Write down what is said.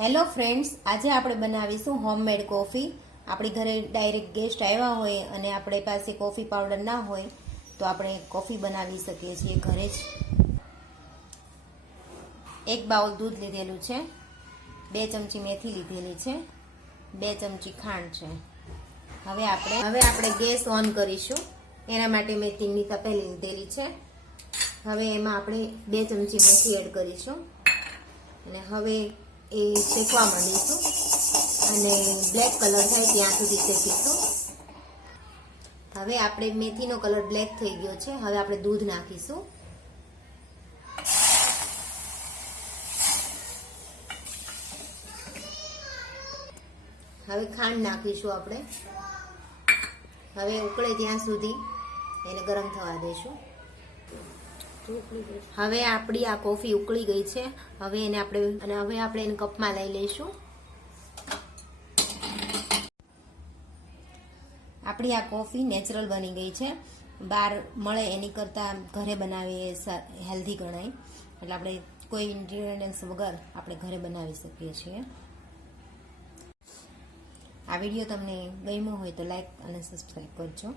Hello friends, આજે આપણે બનાવીશું હોમમેડ કોફી। આપણી ઘરે ડાયરેક્ટ ગેસ્ટ આવ્યા હોય અને આપણી પાસે કોફી પાવડર ના હોય તો આપણે કોફી બનાવી શકીએ છીએ ઘરે જ। એક બાઉલ દૂધ લીધેલું છે, 2 ચમચી મેથી લીધેલી છે, 2 ચમચી ખાંડ છે। હવે આપણે ગેસ ઓન કરીશું। એના માટે મેં 3ની તપેલી લીધેલી છે। હવે એમાં આપણે 2 ચમચી મેથી એડ કરીશું અને હવે એ શેકવા માંડીશું અને બ્લેક કલર થાય ત્યાં સુધી શેકીશું। હવે આપણે મેથીનો કલર બ્લેક થઈ ગયો છે। હવે આપણે દૂધ નાખીશું। હવે ખાંડ નાખીશું આપણે। હવે ઉકળે ત્યાં સુધી એને ગરમ થવા દેશું। હવે આપણી આ કોફી ઉકળી ગઈ છે। હવે આપણે એને કપમાં લઈ લઈશું। આપણી આ કોફી નેચરલ બની ગઈ છે। બહાર મળે એની કરતાં ઘરે બનાવીએ હેલ્ધી ગણાય, એટલે આપણે કોઈ ઇન્ગ્રેડિયન્ટ્સ વગર આપણે ઘરે બનાવી શકીએ છીએ। આ વિડીયો તમને ગમ્યો હોય તો લાઈક અને સબસ્ક્રાઈબ કરજો।